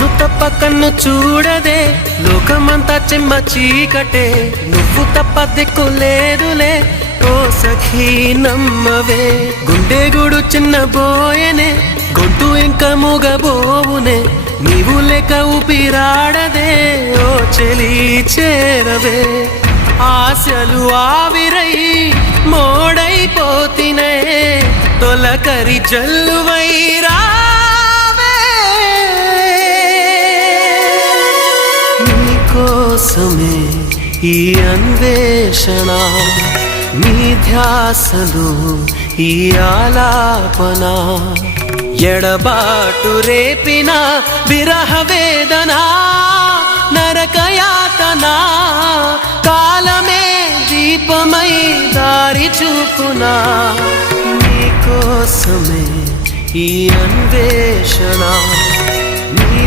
నిన్ను తప్ప కన్ను చూడదే లోకమంతా చెమ్మ చీకటే నువ్వు తప్ప దిక్కు లేదులే ఓ సఖీ నమ్మవే గుండె గుడు చిన్న బోయనే గొంతు ఇంకా మూగబోవునే నీవు లేక ఊపిరాడదే ఓ చెలి చేరవే ఆశలు ఆవిరై మోడైపోతినే తొలకరి జల్లువైరా కోసమే ఈ అన్వేషణ నీ ధ్యాసలో ఈ ఆలాపన ఎడబాటు రేపిన విరహ వేదన నరకయాతన కాలమే దీపమై దారి చూపునా నీ కోసమే ఈ అన్వేషణ